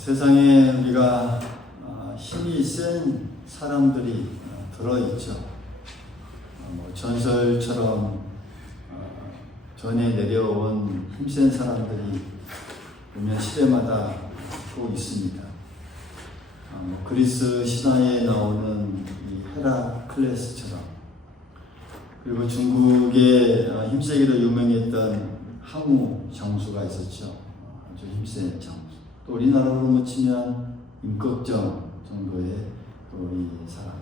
세상에 우리가 힘이 센 사람들이 들어있죠. 전설처럼 전에 내려온 힘센 사람들이 보면 시대마다 꼭 있습니다. 그리스 신화에 나오는 이 헤라클레스처럼, 그리고 중국의 힘세기로 유명했던 항우 장수가 있었죠. 아주 힘센 장수. 또 우리나라로 치면 임꺽정 정도의 또 이 사람.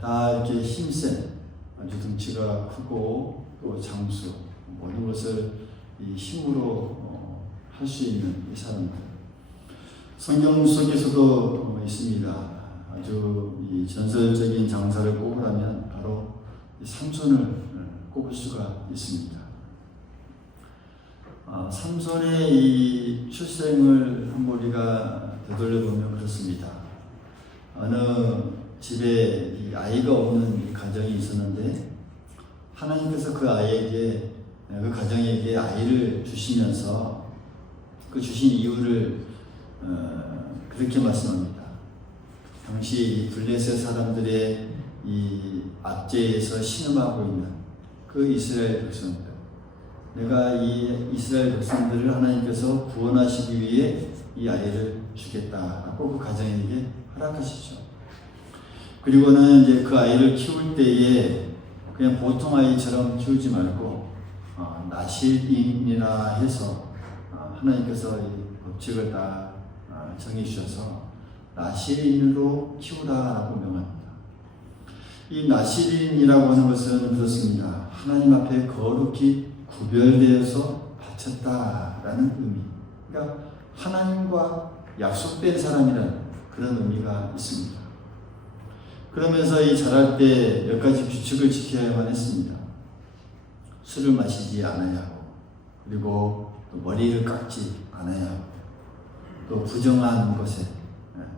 다 이렇게 힘센, 아주 등치가 크고 또 장수, 모든 것을 이 힘으로 할 수 있는 이 사람들. 성경 속에서도 있습니다. 아주 이 전설적인 장사를 꼽으라면 바로 이 삼손을 꼽을 수가 있습니다. 삼손의 이 출생을 한번 우리가 되돌려보면 그렇습니다. 어느 집에 이 아이가 없는 가정이 있었는데 하나님께서 그 아이에게, 그 가정에게 아이를 주시면서 그 주신 이유를 그렇게 말씀합니다. 당시 블레셋 사람들의 이 압제에서 신음하고 있는 그 이스라엘 백성들, 내가 이 이스라엘 백성들을 하나님께서 구원하시기 위해 이 아이를 주겠다라고 그 가정에게 허락하시죠. 그리고는 이제 그 아이를 키울 때에 그냥 보통 아이처럼 키우지 말고 나실인이라 해서 하나님께서 이 법칙을 다 정해 주셔서 나실인으로 키우라라고 명합니다. 이 나실인이라고 하는 것은 그렇습니다. 하나님 앞에 거룩히 구별되어서 바쳤다라는 의미. 그러니까 하나님과 약속된 사람이라는 그런 의미가 있습니다. 그러면서 이 자랄 때 몇 가지 규칙을 지켜야만 했습니다. 술을 마시지 않아야 하고, 그리고 또 머리를 깎지 않아야 하고, 또 부정한 것에,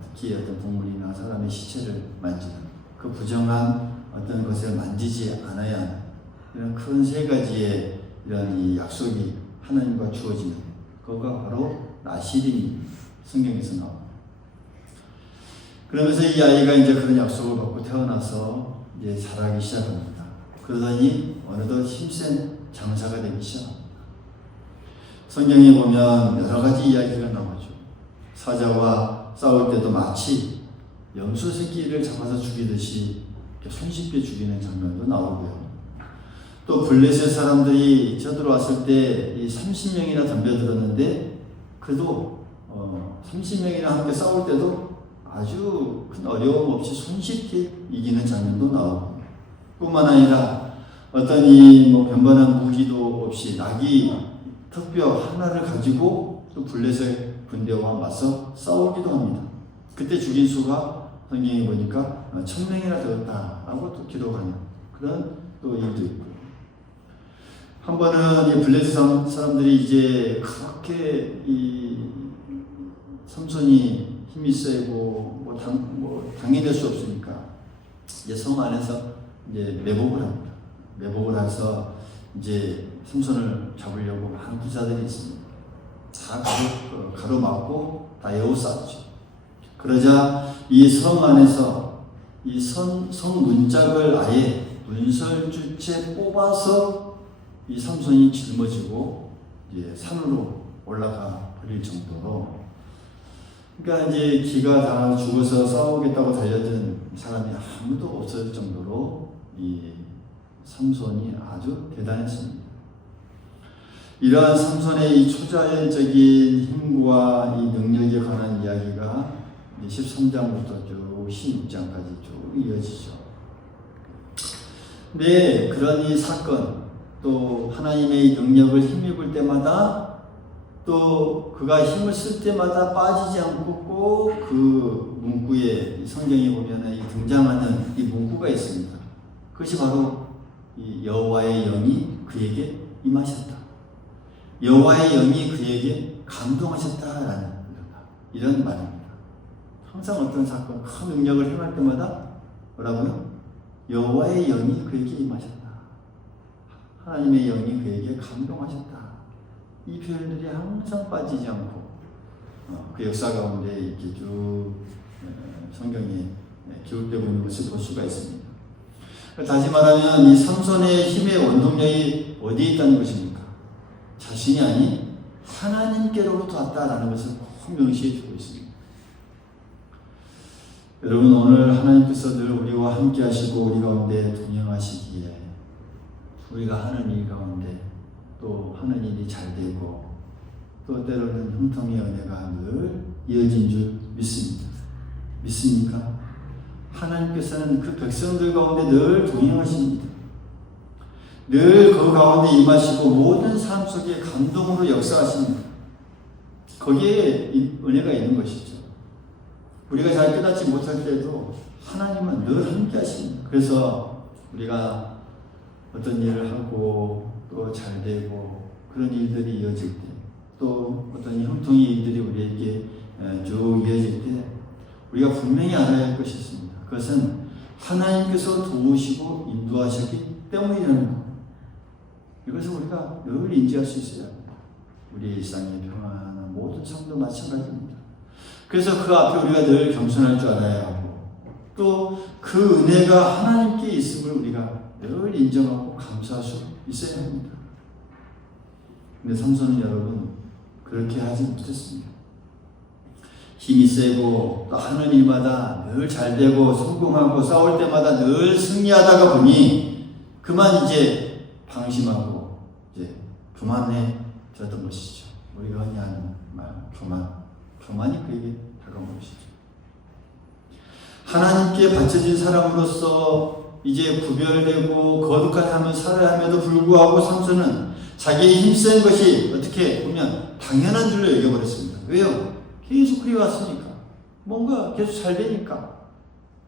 특히 어떤 동물이나 사람의 시체를 만지는 그 부정한 어떤 것을 만지지 않아야 하는 이런 큰 세 가지의 이런 이 약속이 하나님과 주어지는 그거가 바로 나실인 성경에서 나옵니다. 그러면서 이 아이가 이제 그런 약속을 받고 태어나서 이제 자라기 시작합니다. 그러더니 어느덧 힘센 장사가 되기 시작합니다. 성경에 보면 여러 가지 이야기가 나오죠. 사자와 싸울 때도 마치 염소 새끼를 잡아서 죽이듯이 손쉽게 죽이는 장면도 나오고요. 또 블레셋 사람들이 쳐들어왔을 때 이 30명이나 덤벼들었는데 그래도 30명이나 함께 싸울 때도 아주 큰 어려움 없이 손쉽게 이기는 장면도 나오고, 뿐만 아니라 어떤 이 변변한 무기도 없이 낙이 턱뼈 하나를 가지고 또 블레셋 군대와 맞서 싸우기도 합니다. 그때 죽인 수가 성경에 보니까 1000명이나 되었다라고 또 기록하는 그런 또 일도 있고요. 한 번은 이 블레셋 사람들이 이제 그렇게 이 삼손이 힘이 세고 당해낼 수 없으니까 이제 성 안에서 이제 매복을 합니다. 매복을 해서 이제 삼손을 잡으려고 많은 부자들이 있습니다. 다 가로막고 다 에워쌌죠. 그러자 이 성 안에서 이 성 문짝을 아예 문설주채 뽑아서 이 삼손이 짊어지고 이제 산으로 올라가 버릴 정도로, 그러니까 이제 기가 다 죽어서 싸우겠다고 달려든 사람이 아무도 없을 정도로 이 삼손이 아주 대단했습니다. 이러한 삼손의 이 초자연적인 힘과 이 능력에 관한 이야기가 13장부터 쭉 16장까지 쭉 이어지죠. 근데 그런 이 사건, 또 하나님의 능력을 힘입을 때마다 또 그가 힘을 쓸 때마다 빠지지 않고 꼭 그 문구에 성경에 보면 등장하는 이 문구가 있습니다. 그것이 바로 이 여호와의 영이 그에게 임하셨다. 여호와의 영이 그에게 감동하셨다라는 이런 말입니다. 항상 어떤 사건, 큰 능력을 행할 때마다 뭐라고요? 여호와의 영이 그에게 임하셨다. 하나님의 영이 그에게 감동하셨다. 이 표현들이 항상 빠지지 않고 그 역사 가운데 이렇게 쭉 성경에 기록되고 있는 것을 볼 수가 있습니다. 다시 말하면 이 삼손의 힘의 원동력이 어디에 있다는 것입니까? 자신이 아닌 하나님께로부터 왔다라는 것을 꼭 명시해 주고 있습니다. 여러분, 오늘 하나님께서 늘 우리와 함께 하시고 우리 가운데 동행하시기에 우리가 하는 일 가운데 또 하는 일이 잘 되고 또 때로는 형통의 은혜가 늘 이어진 줄 믿습니다. 믿습니까? 하나님께서는 그 백성들 가운데 늘 동행하십니다. 늘 그 가운데 임하시고 모든 삶 속에 감동으로 역사하십니다. 거기에 은혜가 있는 것이죠. 우리가 잘 깨닫지 못할 때도 하나님은 늘 함께 하십니다. 그래서 우리가 어떤 일을 하고 또 잘 되고 그런 일들이 이어질 때 또 어떤 형통의 일들이 우리에게 쭉 이어질 때 우리가 분명히 알아야 할 것이 있습니다. 그것은 하나님께서 도우시고 인도하셨기 때문이라는 것. 이것을 우리가 늘 인지할 수 있어야 합니다. 우리 일상의 평안한 모든 삶도 마찬가지입니다. 그래서 그 앞에 우리가 늘 겸손할 줄 알아야 하고 또 그 은혜가 하나님께 있음을 우리가 늘 인정하고 감사할 수 있어야 합니다. 근데 삼손은 여러분 그렇게 하지 못했습니다. 힘이 세고 또 하는 일마다 늘 잘되고 성공하고 싸울 때마다 늘 승리하다가 보니 그만 이제 방심하고 이제 교만해졌던 것이죠. 우리가 흔히 하는 말 교만이 그에게 다가온 것이죠. 하나님께 바쳐진 사람으로서 이제 구별되고 거룩한 삶을 살아야 함에도 불구하고 삼손은 자기의 힘센 것이 어떻게 보면 당연한 줄로 여겨버렸습니다. 왜요? 계속 그리워왔으니까. 뭔가 계속 잘 되니까.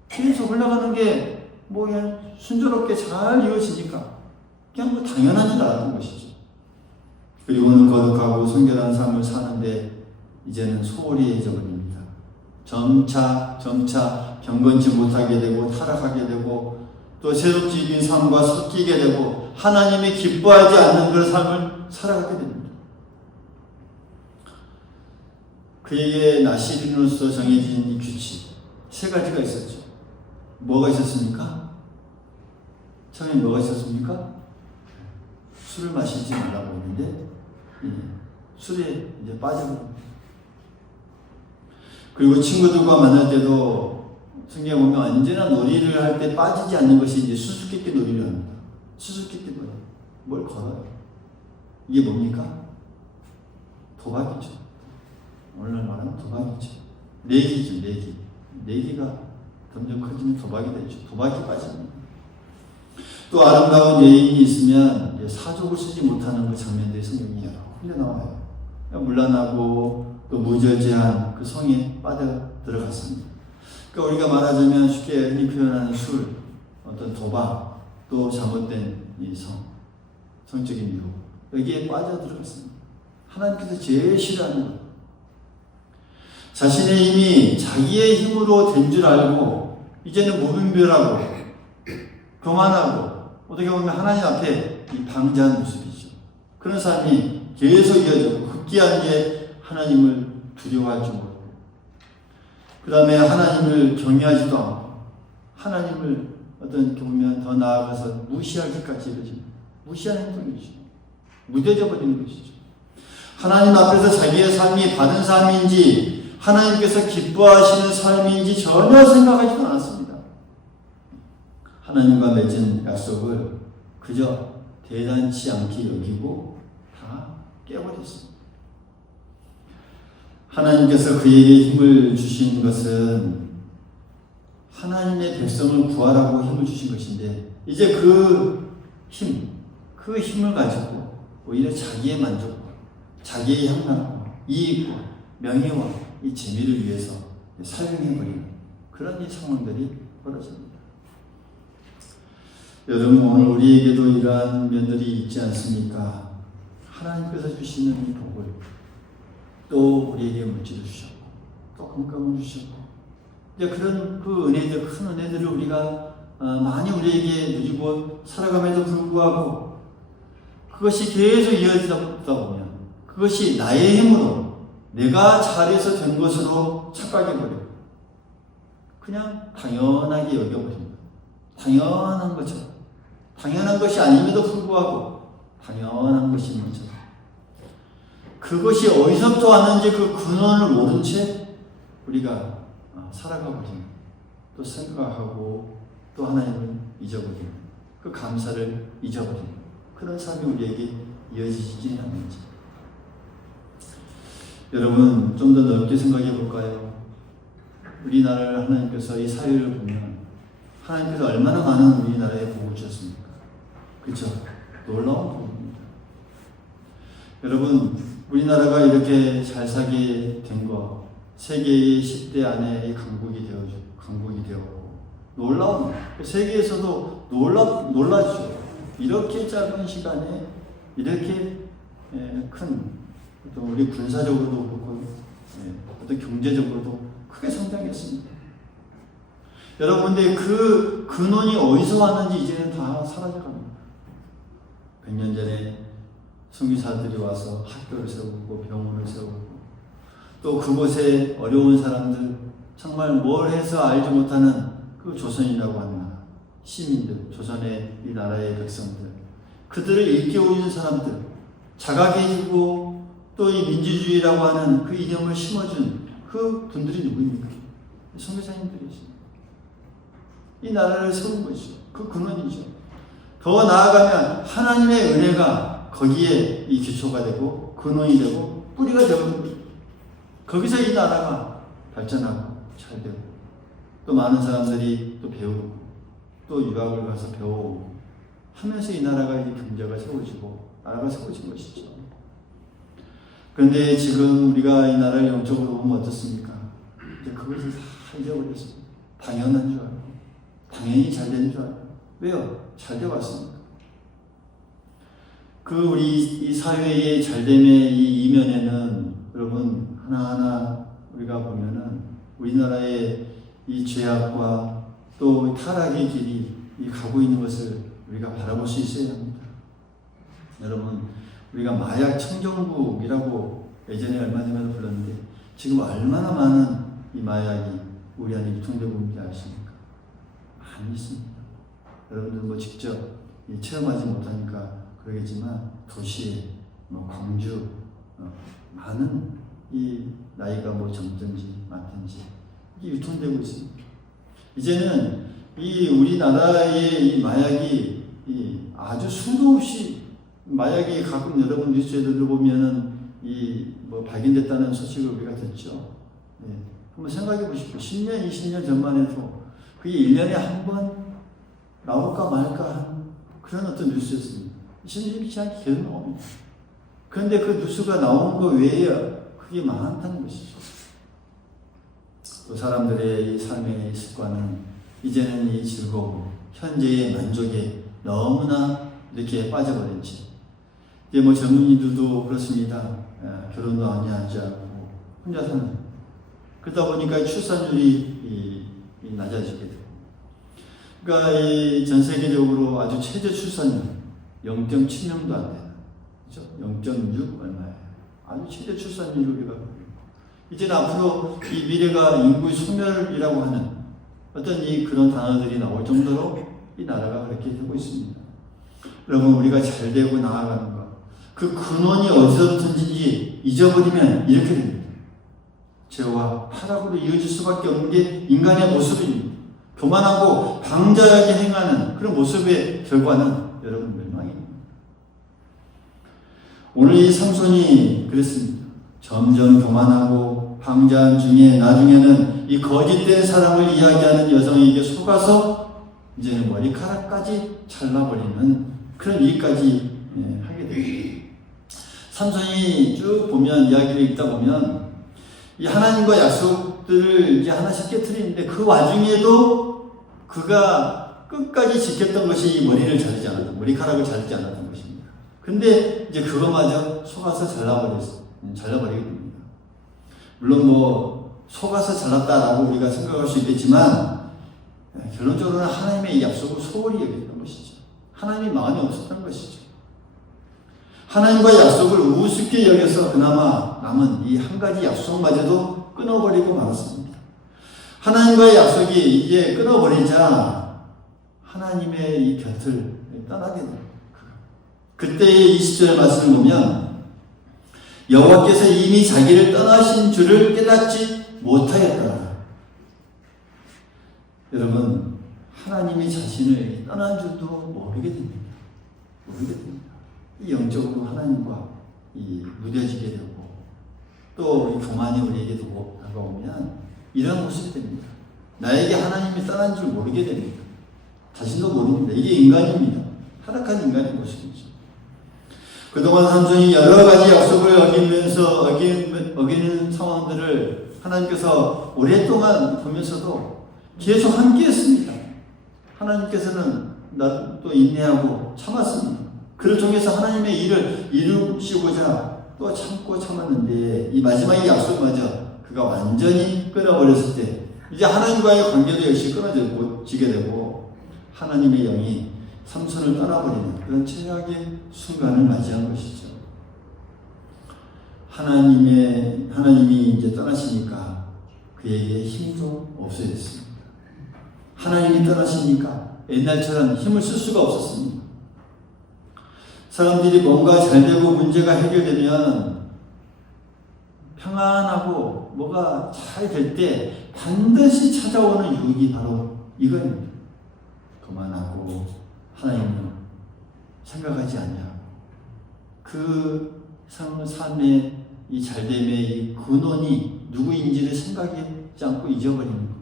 계속 올라가는 게 뭐 그냥 순조롭게 잘 이루어지니까. 그냥 뭐 당연한 줄 알았던 것이죠. 그리고는 거룩하고 순결한 삶을 사는데 이제는 소홀히 해져버립니다. 점차 경건치 못하게 되고 타락하게 되고 또 세속적인 삶과 섞이게 되고 하나님이 기뻐하지 않는 그런 삶을 살아가게 됩니다. 그에게 나시린으로서 정해진 이 규칙 세 가지가 있었죠. 뭐가 있었습니까? 처음에 뭐가 있었습니까? 술을 마시지 말라고 했는데 술에 이제 빠져버립니다. 그리고 친구들과 만날 때도 성경에 보면 언제나 놀이를 할 때 빠지지 않는 것이 이제 수수께끼 놀이를 합니다. 수수께끼 놀이. 뭘 걸어요? 이게 뭡니까? 도박이죠. 오늘날 말하면 도박이죠. 내기죠, 내기. 내기가 점점 커지면 도박이 되죠. 도박이 빠집니다. 또 아름다운 여인이 있으면 사족을 쓰지 못하는 그 장면들이 성경에 여러 군데 나와요. 문란하고 또 무절제한 그 성에 빠져 들어갔습니다. 그러니까 우리가 말하자면 쉽게 흔히 표현하는 술, 어떤 도박, 또 잘못된 이 성적인 유혹, 여기에 빠져 들어갔습니다. 하나님께서 제일 싫어하는 것. 자신의 힘이 자기의 힘으로 된 줄 알고 이제는 무분별하고 교만하고 어떻게 보면 하나님 앞에 이 방자한 모습이죠. 그런 삶이 계속 이어지고 급기한 게 하나님을 두려워할 줄 모르고 그 다음에 하나님을 경외하지도 않고 하나님을 어떤 보면 더 나아가서 무시할 것까지 이루어집니다. 무시하는 행동이죠. 무뎌져 버리는 것이죠. 하나님 앞에서 자기의 삶이 받은 삶인지 하나님께서 기뻐하시는 삶인지 전혀 생각하지도 않았습니다. 하나님과 맺은 약속을 그저 대단치 않게 여기고 다 깨버렸습니다. 하나님께서 그에게 힘을 주신 것은 하나님의 백성을 구하라고 힘을 주신 것인데 이제 그 힘을 가지고 오히려 자기의 만족과 자기의 향락과 이익과 명예와 이 재미를 위해서 사용해버리는 그런 이 상황들이 벌어집니다. 여러분 오늘 우리에게도 이러한 면들이 있지 않습니까? 하나님께서 주시는 이 복을 또 우리에게 물질을 주셨고 또 건강을 주셨고 이제 그런 그 은혜들 큰 은혜들을 우리가 많이 우리에게 누리고 살아감에도 불구하고 그것이 계속 이어지다 보면 그것이 나의 힘으로 내가 잘해서 된 것으로 착각해버려요. 그냥 당연하게 여겨버립니다. 당연한 것처럼. 당연한 것이 아님에도 불구하고 당연한 것인 것처럼. 그것이 어디서부터 왔는지 그 근원을 모른 채 우리가 살아가고 있습니다. 또 생각하고 또 하나님을 잊어버리고 그 감사를 잊어버리고 그런 삶이 우리에게 이어지지 않는지. 여러분 좀 더 넓게 생각해 볼까요? 우리나라를 하나님께서 이 사회를 보면 하나님께서 얼마나 많은 우리나라에 복을 주셨습니까? 그렇죠? 놀라운 복입니다. 여러분 우리나라가 이렇게 잘 살게 된 거 세계의 10대 안에 강국이 되었고 놀라운 세계에서도 놀라죠. 이렇게 짧은 시간에 이렇게 큰 또 우리 군사적으로도 그렇고 어떤 경제적으로도 크게 성장했습니다. 여러분 근데 그 근원이 어디서 왔는지 이제는 다 사라져갑니다. 100년 전에 선교사들이 와서 학교를 세우고 병원을 세우고 또 그곳에 어려운 사람들 정말 뭘 해서 알지 못하는 그 조선이라고 하는 나라 시민들 조선의 이 나라의 백성들 그들을 일깨우는 사람들 자각해주고 또 이 민주주의라고 하는 그 이념을 심어준 그 분들이 누구입니까? 선교사님들이십니다. 이 나라를 세운 것이죠. 그 근원이죠. 더 나아가면 하나님의 은혜가 거기에 이 기초가 되고 근원이 되고 뿌리가 되고 거기서 이 나라가 발전하고 잘 되고 또 많은 사람들이 또 배우고 또 유학을 가서 배우고 하면서 이 나라가 이제 경제가 세워지고 나라가 세워진 것이죠. 그런데 지금 우리가 이 나라를 영적으로 보면 어떻습니까? 이제 그것을 다 잊어버렸습니다. 당연한 줄 알고 당연히 잘 되는 줄 알고 왜요? 잘 되어 왔습니다. 그 우리 이 사회의 잘됨의 이 이면에는 여러분 하나하나 우리가 보면은 우리나라의 이 죄악과 또 타락의 길이 가고 있는 것을 우리가 바라볼 수 있어야 합니다. 여러분 우리가 마약 청정국이라고 예전에 얼마 전에 불렀는데 지금 얼마나 많은 이 마약이 우리 안에 유통되고 있는지 아십니까? 많이 있습니다. 여러분들 뭐 직접 체험하지 못하니까 그러겠지만 도시에 광주 많은 이 나이가 뭐 젊든지 많든지 이게 유통되고 있습니다. 이제는 이 우리나라의 이 마약이 아주 수도 없이 마약이 가끔 여러분 뉴스에 들어보면은 뭐 발견됐다는 소식을 우리가 듣죠. 예. 한번 생각해 보십시오. 10년, 20년 전만 해도 그게 1년에 한 번 나올까 말까 하는 그런 어떤 뉴스였습니다. 심심치 않게 계속 나옵니다. 그런데 그 뉴스가 나온 거 외에 그게 많다는 것이죠. 또 사람들의 이 삶의 습관은 이제는 이 즐거움, 현재의 만족에 너무나 이렇게 빠져버린 채 이제 뭐 젊은이들도 그렇습니다. 결혼도 하지 않고 혼자 사는. 그러다 보니까 출산율이 낮아지게 되고. 그러니까 이 전 세계적으로 아주 최저 출산율 0.7명도 안 돼요. 그렇죠? 0.6 얼마예요. 아주 최저 출산율이 우리가 이제는 앞으로 이 미래가 인구의 소멸이라고 하는 어떤 그런 단어들이 나올 정도로 이 나라가 그렇게 되고 있습니다. 여러분 우리가 잘 되고 나아가는 것 그 근원이 어디서부터인지 잊어버리면 이렇게 됩니다. 죄와 타락으로 이어질 수밖에 없는 게 인간의 모습입니다. 교만하고 방자하게 행하는 그런 모습의 결과는 여러분 멸망입니다. 오늘 이 삼손이 그랬습니다. 점점 교만하고 방자한 중에 나중에는 이 거짓된 사랑을 이야기하는 여성에게 속아서 이제는 머리카락까지 잘라버리는 그런 일까지 하게 됩니다. 삼손이 쭉 보면 이야기를 읽다 보면 이 하나님과 약속들을 이제 하나씩 깨트리는데 그 와중에도 그가 끝까지 지켰던 것이 머리를 자르지 않았던 머리카락을 자르지 않았던 것입니다. 근데 이제 그거마저 속아서 잘라버리게 됩니다. 물론 뭐 속아서 잘랐다라고 우리가 생각할 수 있겠지만 결론적으로는 하나님의 약속을 소홀히 여겼던 것이죠. 하나님의 마음이 없었던 것이죠. 하나님과의 약속을 우습게 여겨서 그나마 남은 이 한 가지 약속마저도 끊어버리고 말았습니다. 하나님과의 약속이 이제 끊어버리자 하나님의 이 곁을 떠나게 됩니다. 그때의 20절 말씀을 보면 여호와께서 이미 자기를 떠나신 줄을 깨닫지 못하였더라. 여러분, 하나님이 자신을 떠난 줄도 모르게 됩니다. 모르게 됩니다. 이 영적으로 하나님과 무뎌지게 되고 또 이 교만이 우리에게도 다가오면 이런 모습이 됩니다. 나에게 하나님이 떠난 줄 모르게 됩니다. 자신도 모릅니다. 이게 인간입니다. 타락한 인간의 모습이죠. 그동안 삼손이 여러 가지 약속을 어기는 상황들을 하나님께서 오랫동안 보면서도 계속 함께 했습니다. 하나님께서는 또 인내하고 참았습니다. 그를 통해서 하나님의 일을 이루시고자 또 참고 참았는데 이 마지막 약속마저 그가 완전히 끊어버렸을 때 이제 하나님과의 관계도 역시 끊어지게 되고 하나님의 영이 삼손을 떠나버리는 그런 최악의 순간을 맞이한 것이죠. 하나님이 이제 떠나시니까 그에게 힘도 없어졌습니다. 하나님이 떠나시니까 옛날처럼 힘을 쓸 수가 없었습니다. 사람들이 뭔가 잘 되고 문제가 해결되면 평안하고 뭐가 잘 될 때 반드시 찾아오는 유혹이 바로 이겁니다. 그만하고 하나님을 생각하지 않냐. 그 삶의 이 잘됨의 이 근원이 누구인지를 생각하지 않고 잊어버리는 것.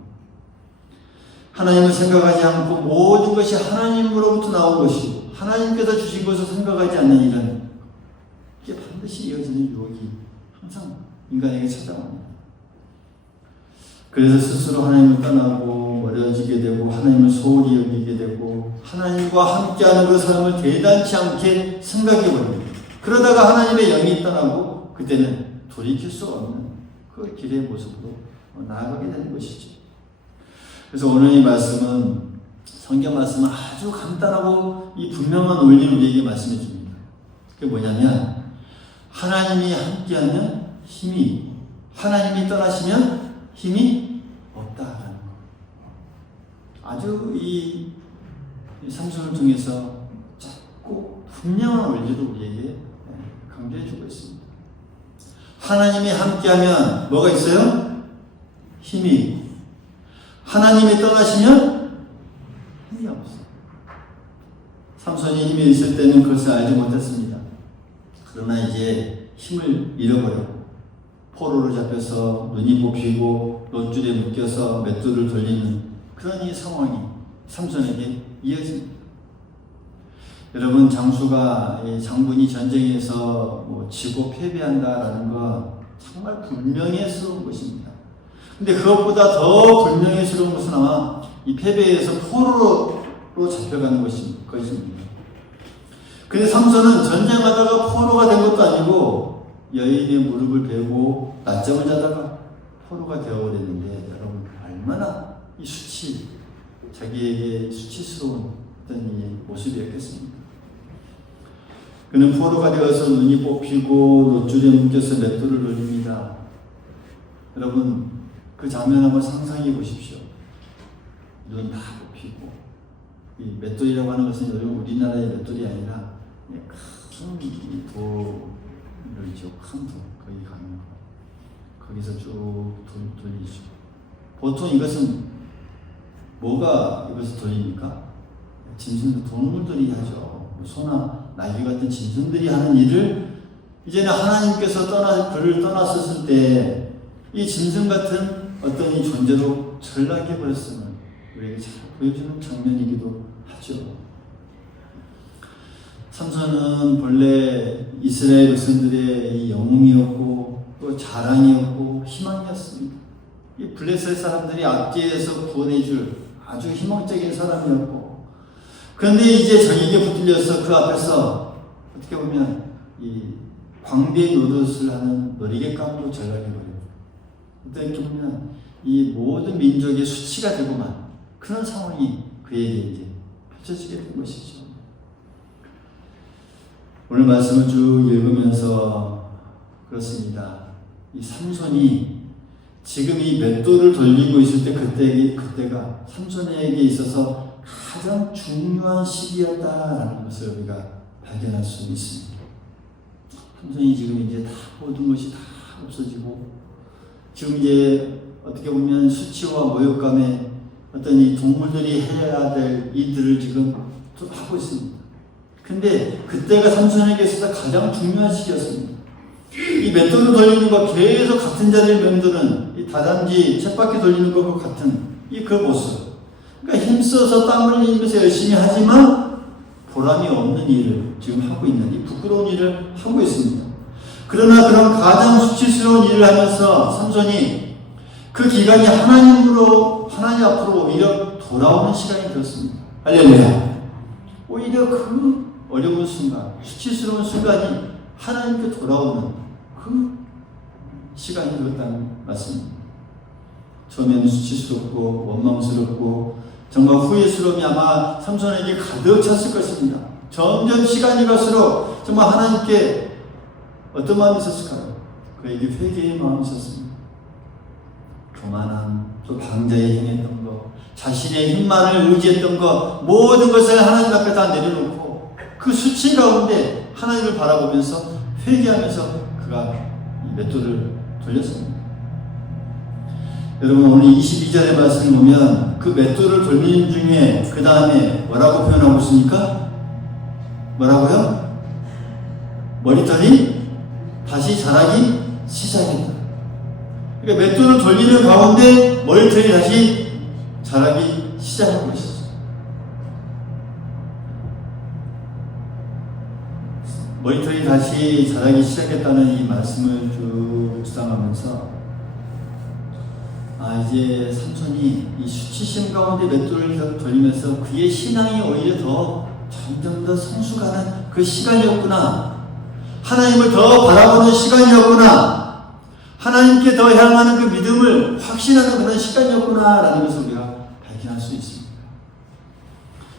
하나님을 생각하지 않고 모든 것이 하나님으로부터 나온 것이고 하나님께서 주신 것을 생각하지 않는 일은 이게 반드시 이어지는 유혹이 항상 인간에게 찾아옵니다. 그래서 스스로 하나님을 떠나고 어려워지게 되고 하나님을 소홀히 여기게 되고 하나님과 함께하는 그 삶을 대단치 않게 생각해 버립니다. 그러다가 하나님의 영이 떠나고 그때는 돌이킬 수 없는 그 길의 모습으로 나아가게 되는 것이죠. 그래서 오늘 이 말씀은 성경 말씀은 아주 간단하고 이 분명한 원리를 우리에게 말씀해 줍니다. 그게 뭐냐면 하나님이 함께하면 힘이 있고 하나님이 떠나시면 힘이 없다라는 거. 아주 이 삼손을 통해서 자꾸 분명한 원리를 우리에게 강조해 주고 있습니다. 하나님이 함께하면 뭐가 있어요? 힘이 있고 하나님이 떠나시면 힘이 없어요. 삼손이 힘이 있을 때는 그것을 알지 못했습니다. 그러나 이제 힘을 잃어버렸고 포로로 잡혀서 눈이 뽑히고 롯줄에 묶여서 맷돌을 돌리는 그런 이 상황이 삼손에게 이어집니다. 여러분, 장군이 전쟁에서 지고 패배한다라는 건 정말 불명예스러운 것입니다. 근데 그것보다 더 불명예스러운 것은 아마 이 패배에서 포로로 잡혀가는 것입니다. 근데 삼손은 전쟁하다가 포로가 된 것도 아니고 여인의 무릎을 베고 낮잠을 자다가 포로가 되어버렸는데 여러분 얼마나 자기에게 수치스러운 어떤 이 모습이었겠습니까? 그는 포로가 되어서 눈이 뽑히고 롯줄에 묶여서 맷돌을 돌립니다. 여러분 그 장면 한번 상상해 보십시오. 눈 다 뽑히고 이 맷돌이라고 하는 것은 여러분 우리나라의 맷돌이 아니라 큰 돌을 있죠. 큰 돌, 거기 가는 거. 거기서 쭉 돌리죠. 보통 이것은 뭐가 이것을 돌립니까? 짐승들, 동물들이 하죠. 소나 나귀 같은 짐승들이 하는 일을 이제는 하나님께서 그를 떠났었을 때 이 짐승 같은 어떤 이 존재로 전락해버렸음을 우리에게 잘 보여주는 장면이기도 하죠. 삼손은 본래 이스라엘 백성들의 이 영웅이었고 또 자랑이었고 희망이었습니다. 이 블레셋 사람들이 앞뒤에서 구원해줄 아주 희망적인 사람이었고, 그런데 이제 적에게 붙들려서 그 앞에서 어떻게 보면 이 광대 노릇을 하는 놀이개감으로 전락해버려요. 어떻게 보면 이 모든 민족의 수치가 되고만 그런 상황이 그에게 이제 펼쳐지게 된 것이죠. 오늘 말씀을 쭉 읽으면서 그렇습니다. 이 삼손이 지금 이 맷돌을 돌리고 있을 때 그때가 삼손에게 있어서 가장 중요한 시기였다라는 것을 우리가 발견할 수 있습니다. 삼손이 지금 이제 다 모든 것이 다 없어지고 지금 이제 어떻게 보면 수치와 모욕감에 어떤 이 동물들이 해야 될 일들을 지금 또 하고 있습니다. 근데 그때가 삼손에게 있어서 가장 중요한 시기였습니다. 이 맷돌을 돌리는 것 계속 같은 자리를 맴도는 이 다단지 쳇바퀴 돌리는 것과 같은 그 모습. 그러니까 힘써서 땀을 흘리면서 열심히 하지만 보람이 없는 일을 지금 하고 있는 이 부끄러운 일을 하고 있습니다. 그러나 그런 가장 수치스러운 일을 하면서 삼손이 그 기간이 하나님 앞으로 오히려 돌아오는 시간이 되었습니다. 할렐루야. 오히려 그 어려운 순간, 수치스러운 순간이 하나님께 돌아오는 그 시간이 되었다는 말씀입니다. 처음에는 수치스럽고 원망스럽고 정말 후회스러움이 아마 삼손에게 가득 찼을 것입니다. 점점 시간이 갈수록 정말 하나님께 어떤 마음이 있었을까요? 그에게 회개의 마음이 있었습니다. 교만함, 또 방자에 행했던 것, 자신의 힘만을 의지했던 것, 모든 것을 하나님 앞에 다 내려놓고 그 수치 가운데 하나님을 바라보면서 회개하면서 그가 이 맷돌을 돌렸습니다. 여러분 오늘 22절의 말씀을 보면 그 맷돌을 돌리는 중에 그 다음에 뭐라고 표현하고 있습니까? 뭐라고요? 머리털이 다시 자라기 시작했다. 그러니까 맷돌을 돌리는 가운데 머리털이 다시 자라기 시작하고 있었어요. 머리털이 다시 자라기 시작했다는 이 말씀을 쭉 묵상하면서 이제 삼손이 이 수치심 가운데 맷돌을 돌리면서 그의 신앙이 오히려 더 점점 더 성숙하는 그 시간이었구나. 하나님을 더 바라보는 시간이었구나. 하나님께 더 향하는 그 믿음을 확신하는 그런 시간이었구나라는 것을 우리가 발견할 수 있습니다.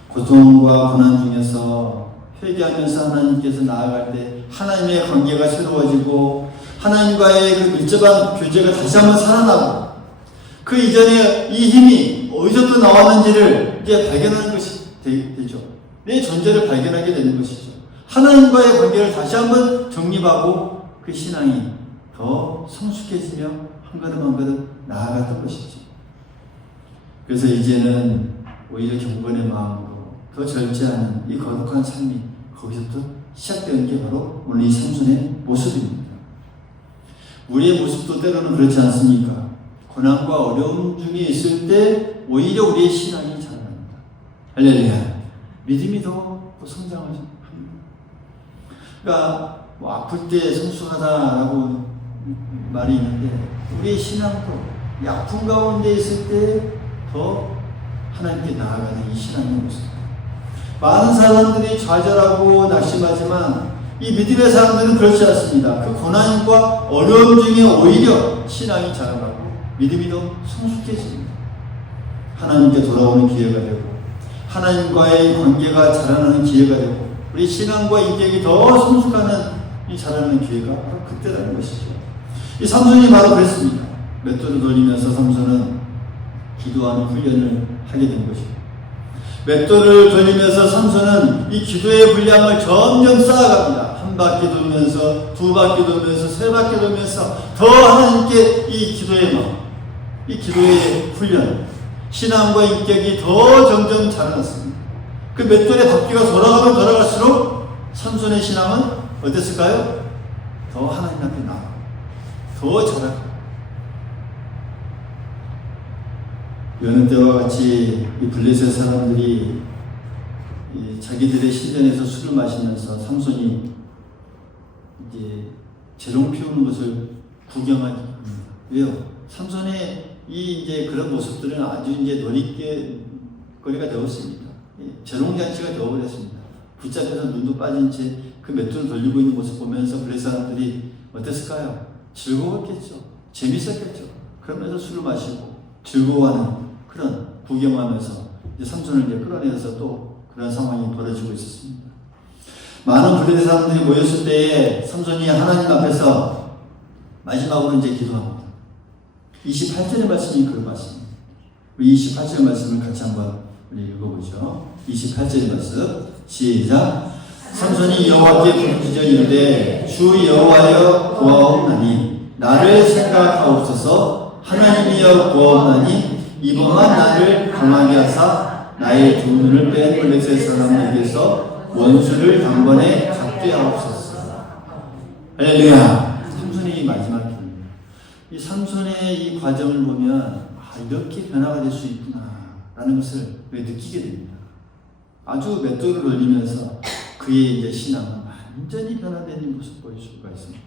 고통과 고난 중에서 회개하면서 하나님께서 나아갈 때 하나님의 관계가 새로워지고 하나님과의 그 밀접한 교제가 다시 한번 살아나고 그 이전에 이 힘이 어디서 또 나왔는지를 이제 발견하는 것이 되죠. 내 존재를 발견하게 되는 것이죠. 하나님과의 관계를 다시 한번 정립하고 그 신앙이 더 성숙해지며 한 걸음 한 걸음 나아갔던 것이죠. 그래서 이제는 오히려 경건의 마음으로 더 절제하는 이 거룩한 삶이 거기서부터 시작되는 게 바로 오늘 이 삼손의 모습입니다. 우리의 모습도 때로는 그렇지 않습니까? 고난과 어려움 중에 있을 때 오히려 우리의 신앙이 자랍니다. 할렐루야. 믿음이 더 성장하죠. 그러니까 뭐 아플 때 성숙하다라고 말이 있는데 우리의 신앙도 이 아픔 가운데 있을 때 더 하나님께 나아가는 이 신앙의 모습. 많은 사람들이 좌절하고 낙심하지만 이 믿음의 사람들은 그렇지 않습니다. 그 고난과 어려움 중에 오히려 신앙이 자라나고 믿음이 더 성숙해집니다. 하나님께 돌아오는 기회가 되고 하나님과의 관계가 자라나는 기회가 되고 우리 신앙과 인격이 더 성숙하는 이 자라나는 기회가 바로 그때라는 것이죠. 이 삼손이 바로 그랬습니다. 맷돌을 돌리면서 삼손은 기도하는 훈련을 하게 된 것입니다. 맷돌을 돌리면서 삼손은 이 기도의 분량을 점점 쌓아갑니다. 한 바퀴 돌면서 두 바퀴 돌면서 세 바퀴 돌면서 더 하나님께 이 기도의 마음, 이 기도의 훈련, 신앙과 인격이 더 점점 자라났습니다. 그 맷돌의 바퀴가 돌아가면 돌아갈수록 삼손의 신앙은 어땠을까요? 더 하나님 앞에 나아가고 더 자라고 여느 때와 같이 이 블레셋 사람들이 자기들의 신전에서 술을 마시면서 삼손이 이제 재롱 피우는 것을 구경하게 합니다. 왜요? 삼손의 이제 그런 모습들은 아주 이제 놀이거리가 되었습니다. 재롱잔치가 되어버렸습니다. 붙잡혀서 눈도 빠진 채 그 맷돌을 돌리고 있는 모습 보면서 블레셋 사람들이 어땠을까요? 즐거웠겠죠. 재밌었겠죠. 그러면서 술을 마시고 즐거워하는 그런 구경하면서 이제 삼손을 이제 끌어내서 또 그런 상황이 벌어지고 있었습니다. 많은 블레셋 사람들이 모였을 때에 삼손이 하나님 앞에서 마지막으로 이제 기도합니다. 28절의 말씀이 그 말씀입니다. 우리 28절 말씀을 같이 한번 우리 읽어보죠. 28절의 말씀 시작. 삼손이 여호와께 부르짖어 이르되 주 여호와여 구하옵나니 나를 생각하옵소서. 하나님이여 구하옵나니 이번만 나를 강하게 하사 나의 두 눈을 뺀 블레셋 사람에게서 원수를 단번에 잡게 하옵소서. 할렐루야. 삼손의 마지막 기도입니다. 이 삼손의 이 과정을 보면 이렇게 변화가 될 수 있구나 라는 것을 느끼게 됩니다. 아주 맷돌을 올리면서 그의 이제 신앙은 완전히 변화된 모습을 보일 수가 있습니다.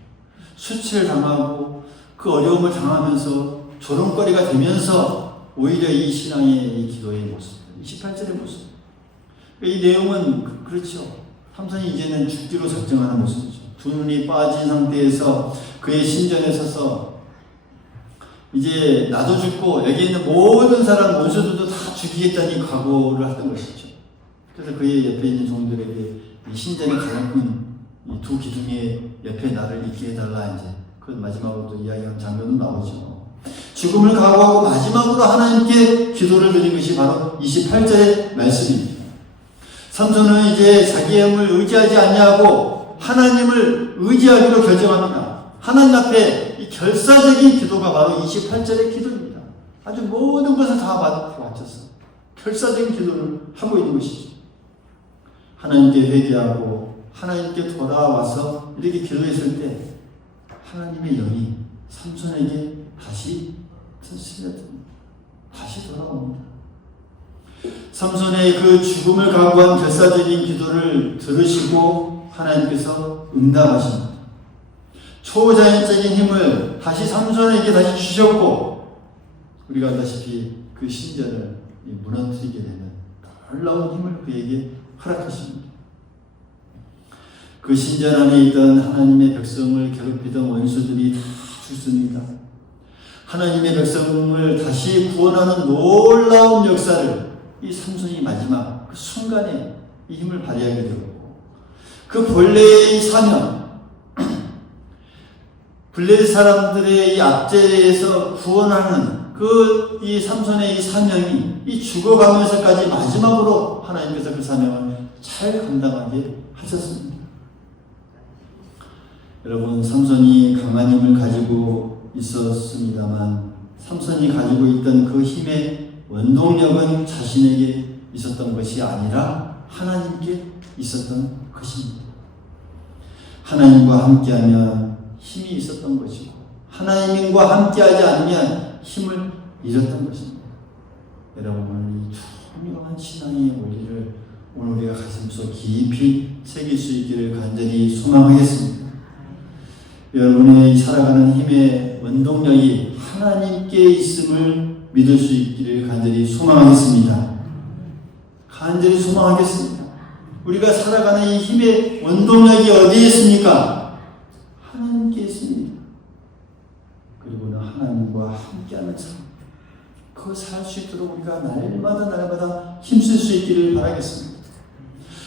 수치를 당하고 그 어려움을 당하면서 조롱거리가 되면서 오히려 이 신앙의 이 기도의 모습, 28절의 모습. 이 내용은 그렇죠. 삼손이 이제는 죽기로 작정하는 모습이죠. 두 눈이 빠진 상태에서 그의 신전에 서서 이제 나도 죽고 여기 있는 모든 사람 원수들도 다 죽이겠다니 각오를 했던 것이죠. 그래서 그의 옆에 있는 종들에게 이 신전의 가장 큰 이 두 기둥의 옆에 나를 있게 해달라 이제 그 마지막으로 또 이야기하는 장면도 나오죠. 죽음을 각오하고 마지막으로 하나님께 기도를 드린 것이 바로 28절의 말씀입니다. 삼손은 이제 자기의 힘을 의지하지 않냐고 하나님을 의지하기로 결정합니다. 하나님 앞에 이 결사적인 기도가 바로 28절의 기도입니다. 아주 모든 것을 다 바쳐서 결사적인 기도를 하고 있는 것이죠. 하나님께 회개하고 하나님께 돌아와서 이렇게 기도했을 때 하나님의 영이 삼손에게 다시 돌아옵니다. 삼손의 그 죽음을 각오한 결사적인 기도를 들으시고 하나님께서 응답하십니다. 초자연적인 힘을 다시 삼손에게 다시 주셨고 우리가 알다시피 그 신전을 무너뜨리게 되는 놀라운 힘을 그에게 허락하십니다. 그 신전 안에 있던 하나님의 백성을 괴롭히던 원수들이 다 죽습니다. 하나님의 백성을 다시 구원하는 놀라운 역사를 이 삼손이 마지막 그 순간에 이 힘을 발휘하게 되었고 그 본래의 이 사명 블레셋 사람들의 이 압제에서 구원하는 그 이 삼손의 이 사명이 이 죽어가면서까지 마지막으로 하나님께서 그 사명을 잘 감당하게 하셨습니다. 여러분 삼손이 강한 힘을 가지고 있었습니다만 삼손이 가지고 있던 그 힘의 원동력은 자신에게 있었던 것이 아니라 하나님께 있었던 것입니다. 하나님과 함께하면 힘이 있었던 것이고 하나님과 함께하지 않으면 힘을 잃었던 것입니다. 여러분 이 총명한 신앙의 원리를 오늘 우리가 가슴속 깊이 새길 수 있기를 간절히 소망하겠습니다. 여러분의 살아가는 힘의 원동력이 하나님께 있음을 믿을 수 있기를 간절히 소망하겠습니다. 간절히 소망하겠습니다. 우리가 살아가는 이 힘의 원동력이 어디에 있습니까? 하나님께 있습니다. 그리고는 하나님과 함께하는 삶, 그거 살 수 있도록 우리가 날마다 힘쓸 수 있기를 바라겠습니다.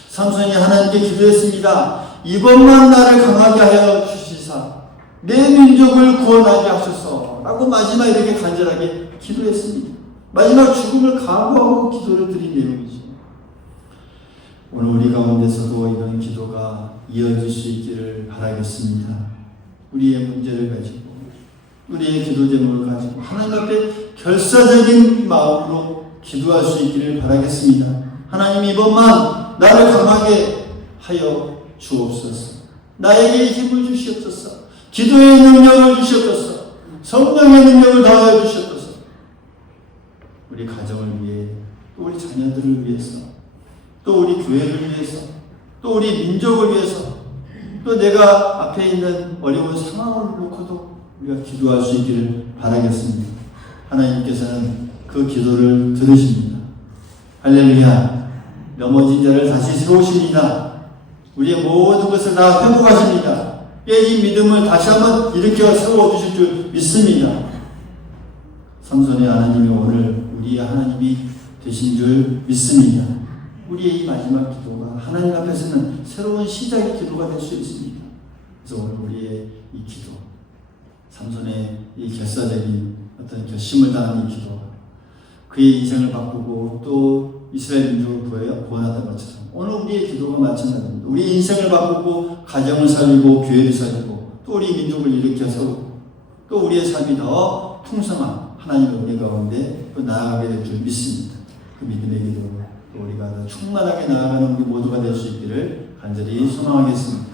삼손이 하나님께 기도했습니다. 이번만 나를 강하게 하여 주시사 내 민족을 구원하게 하소서 라고 마지막 이렇게 간절하게 기도했습니다. 마지막 죽음을 각오하고 기도를 드린 내용이죠. 오늘 우리 가운데서도 이런 기도가 이어질 수 있기를 바라겠습니다. 우리의 문제를 가지고 우리의 기도 제목을 가지고 하나님 앞에 결사적인 마음으로 기도할 수 있기를 바라겠습니다. 하나님 이번만 나를 강하게 하여 주옵소서. 나에게 힘을 주시옵소서. 기도의 능력을 주시옵소서. 성령의 능력을 더하여 주시옵소서. 우리 가정을 위해 또 우리 자녀들을 위해서 또 우리 교회를 위해서 또 우리 민족을 위해서 또 내가 앞에 있는 어려운 상황을 놓고도 우리가 기도할 수 있기를 바라겠습니다. 하나님께서는 그 기도를 들으십니다. 할렐루야. 넘어진 자를 다시 세우십니다. 우리의 모든 것을 다 회복하십니다. 깨진 믿음을 다시 한번 일으켜 세워주실 줄 믿습니다. 삼손의 하나님이 오늘 우리의 하나님이 되신 줄 믿습니다. 우리의 이 마지막 기도가 하나님 앞에서는 새로운 시작의 기도가 될 수 있습니다. 그래서 오늘 우리의 이 기도, 삼손의 이 결사적인 어떤 결심을 다한 이 기도가 그의 인생을 바꾸고 또 이스라엘 민족을 구원하던 것처럼 오늘 우리의 기도가 마찬가지입니다. 우리 인생을 바꾸고 가정을 살리고 교회를 살리고 또 우리 민족을 일으켜서 또 우리의 삶이 더 풍성한 하나님의 은혜 가운데 또 나아가게 될 줄 믿습니다. 그 믿음의 기도 우리가 더 충만하게 나아가는 우리 모두가 될 수 있기를 간절히 소망하겠습니다.